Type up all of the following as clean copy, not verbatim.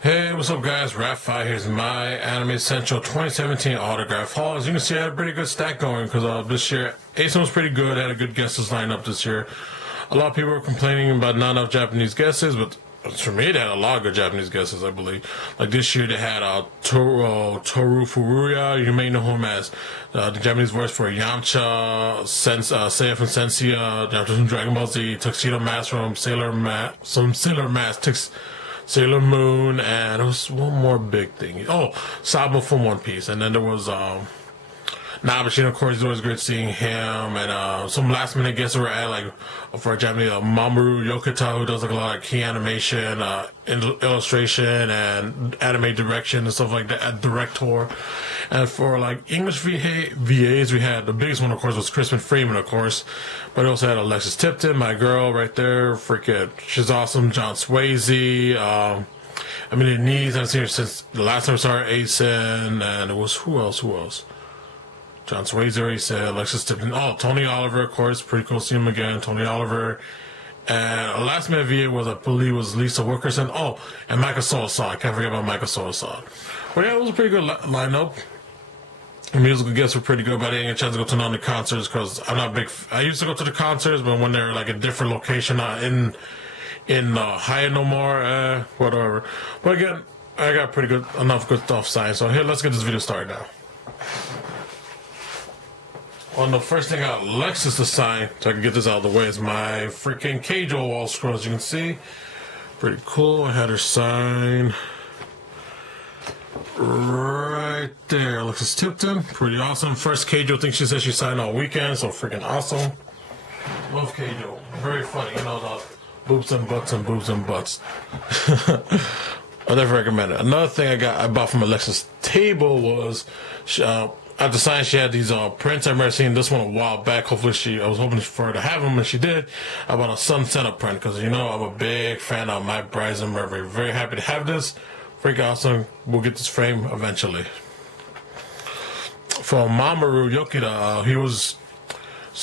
Hey, what's up guys? Rap5 here's my Anime Central 2017 autograph haul. As you can see, I had a pretty good stack going because this year, acen was pretty good. I had a good guesses lined up this year. A lot of people were complaining about not enough Japanese guesses, but for me, they had a lot of good Japanese guesses, I believe. Like this year, they had Toru Furuya. You may know him as the Japanese voice for Yamcha, Seiya from Senseiya, Yamcha from Dragon Ball Z, Tuxedo Mask from Sailor Mask, Sailor Moon, and there was one more big thing. Oh, Sabo from One Piece. And then there was Nabashin, of course. It's always great seeing him. And some last minute guests were at, like, for a Japanese, Mamoru Yokota, who does like a lot of key animation, illustration, and anime direction and stuff like that, a director. And for like English VAs, we had the biggest one, of course, was Crispin Freeman, of course. But we also had Alexis Tipton, my girl right there. Freaking, she's awesome. John Swayze. I mean, the knees, I've seen her since the last time I saw her, acen. And it was, who else? John Swayze already said, Alexis Tipton. Oh, Tony Oliver, of course. Pretty cool to see him again. Tony Oliver. And last minute VA was, I believe, was Lisa Wilkerson. Oh, and Michael Sosa. I can't forget about Michael Sosa. But yeah, it was a pretty good lineup. The musical guests were pretty good, but I didn't get a chance to go to none of the concerts because I'm not big. I used to go to the concerts, but when they're like a different location, not in Hyatt no more, whatever. But again, I got pretty good, enough good stuff signed. So here, let's get this video started now. Well, the first thing I got Alexis to sign, so I can get this out of the way, is my freaking Keijo wall scroll, as you can see. Pretty cool. I had her sign right there. Alexis Tipton. Pretty awesome. First Keijo thing she said she signed all weekend, so freaking awesome. Love Keijo. Very funny. You know, the boobs and butts and boobs and butts. I never recommend it. Another thing I bought from Alexis' table was at the sign, she had these prints. I remember seeing this one a while back. Hopefully, I was hoping for her to have them, and she did. I bought a Sunset Up print because, you know, I'm a big fan of my Brides and Murray. Very happy to have this. Freaking awesome. We'll get this frame eventually. For Mamoru Yokota, he was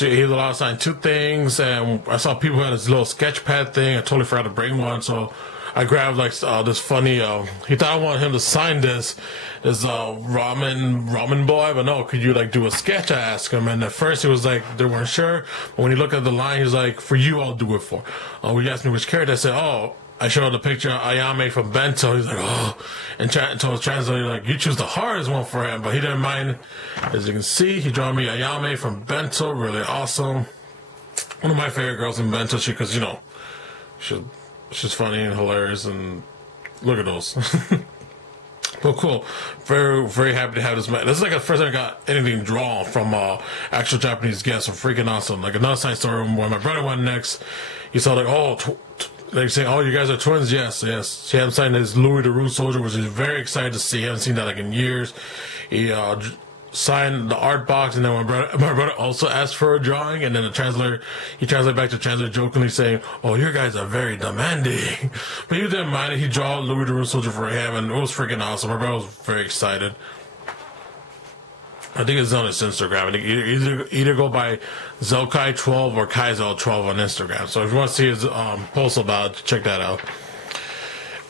allowed to sign two things, and I saw people had this little sketch pad thing. I totally forgot to bring one, so I grabbed like this funny. He thought I wanted him to sign this ramen boy, but no, could you like do a sketch? I asked him, and at first he was like they weren't sure. But when he looked at the line, he was like, "For you, I'll do it for." He asked me which character. I said, "Oh." I showed him the picture of Ayame from Bento. He's like, "Oh," and told his translator, like, "You choose the hardest one for him," but he didn't mind. As you can see, he drew me Ayame from Bento. Really awesome. One of my favorite girls in Bento, because, you know, she's funny and hilarious, and look at those. But cool. Very, very happy to have this man. This is like the first time I got anything drawn from actual Japanese guests. So freaking awesome. Like another side story when my brother went next, he saw like, oh, they saying, "Oh, you guys are twins." Yes. She had him sign his Louis the Rue Soldier, which is very excited to see. I haven't seen that like in years. He signed the art box, and then my brother also asked for a drawing, and then he translated back to translator jokingly saying, "Oh, your guys are very demanding," but he didn't mind it. He drew Louis the Rue Soldier for him, and it was freaking awesome. My brother was very excited. I think it's on his Instagram. I think either go by Zelkai12 or Kaizel12 on Instagram. So if you want to see his post about it, check that out.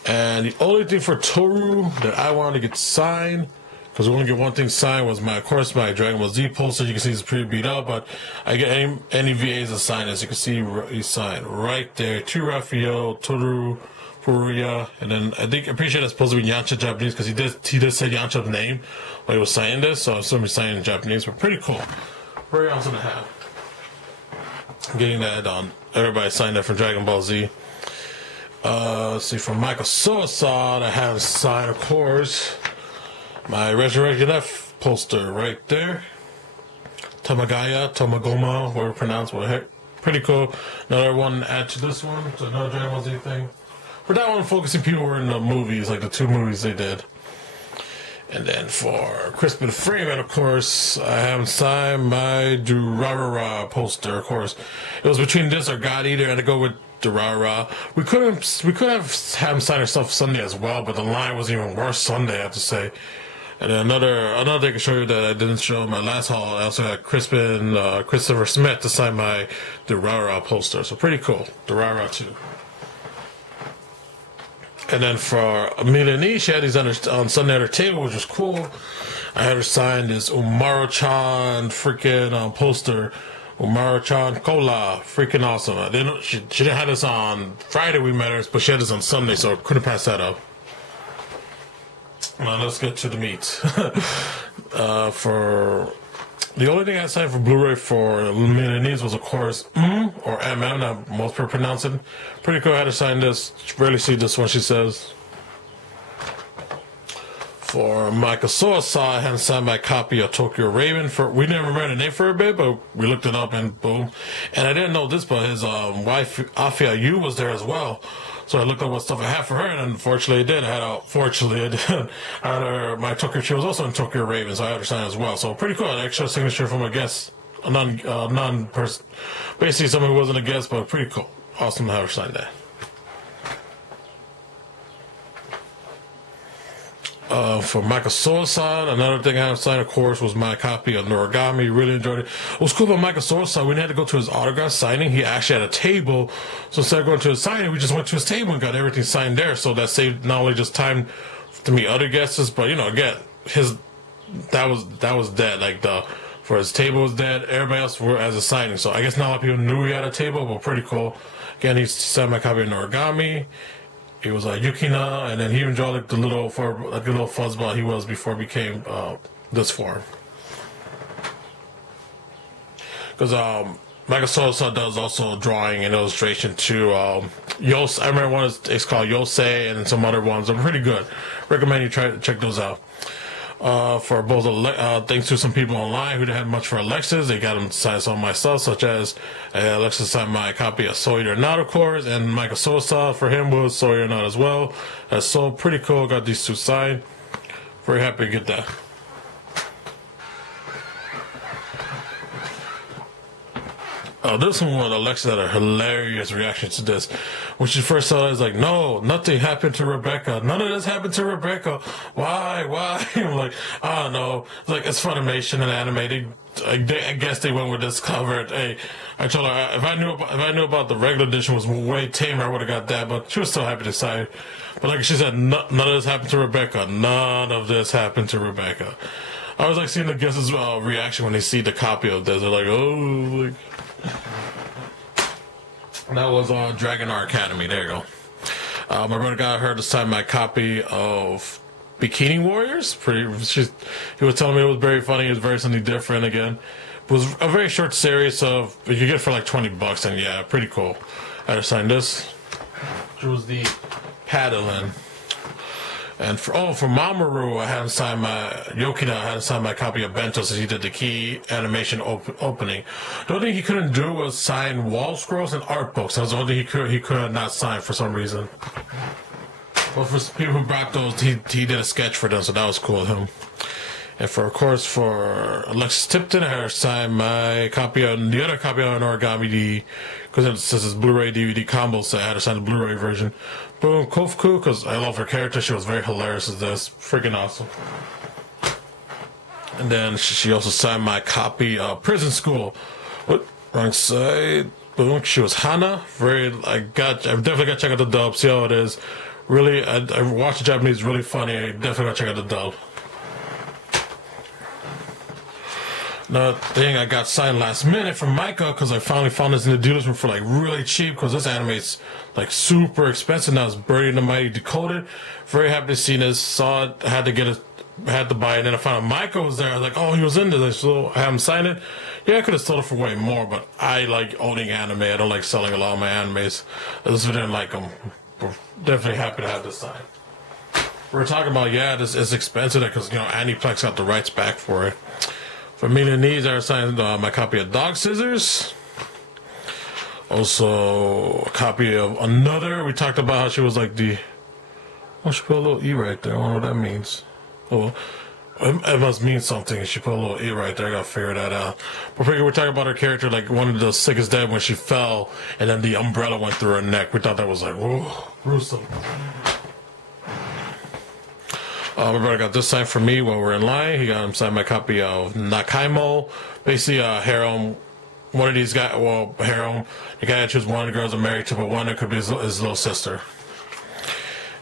And the only thing for Toru that I wanted to get signed, because we only get one thing signed, was of course my Dragon Ball Z poster. You can see it's pretty beat up, but I get any VAs to sign this. You can see he signed right there. To Raphael, Toru Furuya, and then I'm pretty sure that's supposed to be Yamcha Japanese, because he did say Yamcha's name when he was signing this, so I'm assuming he's signing in Japanese. But pretty cool, very awesome to have. Getting that on. Everybody signed that from Dragon Ball Z. Let's see, from Michael Sosa, I have signed, of course, my Resurrection F poster right there. Tamagoma, whatever pronounced, what pretty cool. Another one to add to this one, so another Dragon Ball Z thing. For that one, focusing people were in the movies, like the two movies they did. And then for Crispin Freeman, of course, I have signed my Durarara poster, of course. It was between this or God Eater, and to go with Durarara. We could have had him sign our stuff Sunday as well, but the line was even worse Sunday, I have to say. And then another thing I can show you that I didn't show in my last haul, I also had Christopher Smith to sign my Durarara poster. So pretty cool. Durarara too. And then for Amelia Nee, she had these on Sunday at her table, which was cool. I had her sign this Umaru-chan freaking poster. Umaru-chan Cola, freaking awesome. I didn't, she didn't have this on Friday, we met her, but she had this on Sunday, so I couldn't pass that up. Now let's get to the meat. For the only thing I signed for Blu-ray for Amelia Nee was, of course, or MM, that most people pronounce it. Pretty cool. I had to sign this. Rarely see this one, she says. For Michael Sosa, I had to sign my copy of Tokyo Raven. We never remember the name for a bit, but we looked it up and boom. And I didn't know this, but his wife, Afia Yu, was there as well. So I looked up what stuff I had for her, and unfortunately I did. I had my Tokyo She was also in Tokyo Raven, so I had her sign as well. So pretty cool. An extra signature from a guest, a non-person, basically someone who wasn't a guest, but pretty cool. Awesome to have her sign that. For Michael Sosa, another thing I had signed, of course, was my copy of Noragami. Really enjoyed it. What was cool about Michael Sosa, we didn't have to go to his autograph signing. He actually had a table. So instead of going to his signing, we just went to his table and got everything signed there. So that saved not only just time to meet other guests, but, you know, again, that was dead. Like, for his table was dead. Everybody else were as a signing. So I guess not a lot of people knew he had a table, but pretty cool. Again, he signed my copy of Noragami. He was Yukina, and then he enjoyed like the little fuzzball he was before he became this form. Because Michael Sosa does also drawing and illustration too. Yosei, I remember one it's called Yosei, and some other ones are pretty good. Recommend you try to check those out. For both, thanks to some people online who didn't have much for Alexis, they got him to sign some of my stuff, such as Alexis signed my copy of Soy or Not, of course, and Michael Sosa for him was Soy or Not as well. That's so pretty cool. Got these two signed. Very happy to get that. This one with Alexa had a hilarious reaction to this. When she first saw it, I was like, no, nothing happened to Rebecca. None of this happened to Rebecca. Why? I'm like, I don't know. It's like, it's Funimation and animated. I guess they went with this cover. Hey, I told her, if I knew about the regular edition was way tamer, I would have got that, but she was still happy to sign. But like she said, none of this happened to Rebecca. None of this happened to Rebecca. I was like seeing the guests' reaction when they see the copy of this. They're like, oh, like. That was Dragon Art Academy. There you go. My brother got her to sign my copy of Bikini Warriors. He was telling me it was very funny. It was very something different again. It was a very short series of you could get for like $20, and yeah, pretty cool. I had to sign this. Which was the Paddling. And for Mamoru, I hadn't signed my Yokina. I hadn't signed my copy of Bento since he did the key animation opening. The only thing he couldn't do was sign wall scrolls and art books. That was the only thing he could not sign for some reason. But for people who brought those, he did a sketch for them, so that was cool of him. And of course, for Alexis Tipton, I had her sign my copy of the other copy of an Origami, because it says it's Blu-ray DVD combo, so I had her sign the Blu-ray version. Boom, Kofuku, because I love her character. She was very hilarious as this. Freaking awesome. And then she also signed my copy of Prison School. What? Wrong side. Boom, she was Hana. I've definitely got to check out the dub, see how it is. Really, I watched the Japanese, really funny. I definitely got to check out the dub. Another thing I got signed last minute from Micah, because I finally found this in the dealer's room for like really cheap, because this anime's like super expensive now. It's Birdie and the Mighty Decoded. Very happy to see this. Saw it, had to buy it, and then I found out Micah was there. I was like, oh, he was into this, so I have him sign it. Yeah, I could have sold it for way more, but I like owning anime. I don't like selling a lot of my animes. I just didn't like them. We're definitely happy to have this signed. We're talking about, yeah, this is expensive because, you know, Aniplex got the rights back for it. For Mina Needs, I signed my copy of Dog Scissors. Also, a copy of another. We talked about how she was like the... Oh, she put a little E right there. I don't know what that means. Oh, it must mean something. She put a little E right there. I gotta figure that out. But we're talking about her character, like one of the sickest dead when she fell, and then the umbrella went through her neck. We thought that was like, whoa, gruesome. My brother got this signed for me while we're in line. He got him signed my copy of Nakaimo. Basically, harem. One of these guys, harem. The guy that chose one of the girls are married to, but one that could be his little sister.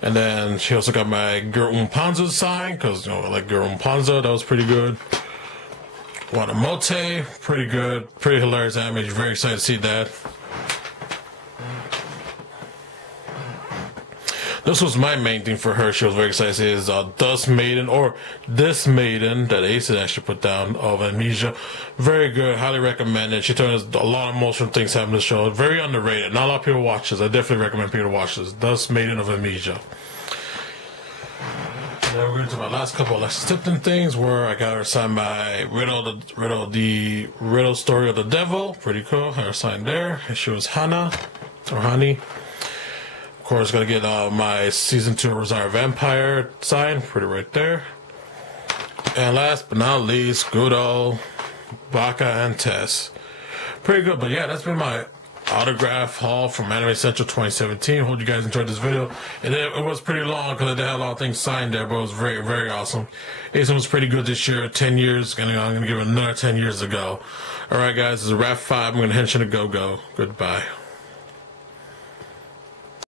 And then she also got my Girl Panza sign, because, you know, I like Girl Panza. That was pretty good. Watamote, pretty good. Pretty hilarious anime. Very excited to see that. This was my main thing for her. She was very excited to see is Dust Maiden, or This Maiden, that Acen actually put down, of Amnesia. Very good. Highly recommended. She told us a lot of emotional things happen in the show. Very underrated. Not a lot of people watch this. I definitely recommend people to watch this. Dust Maiden of Amnesia. And then we're going to my last couple of Alexis Tipton things, where I got her signed by Riddle Story of the Devil. Pretty cool. Her signed there. And she was Hana, or Honey. Of course, gotta get my Season 2 Rosario Vampire sign. Pretty right there. And last but not least, good old Baka and Tess. Pretty good, but yeah, that's been my autograph haul from Anime Central 2017. Hope you guys enjoyed this video. And it was pretty long because I did have a lot of things signed there, but it was very, very awesome. Acen was pretty good this year. 10 years. I'm gonna give it another 10 years to go. Alright guys, this is Rap 5. I'm gonna hench in a go-go. Goodbye.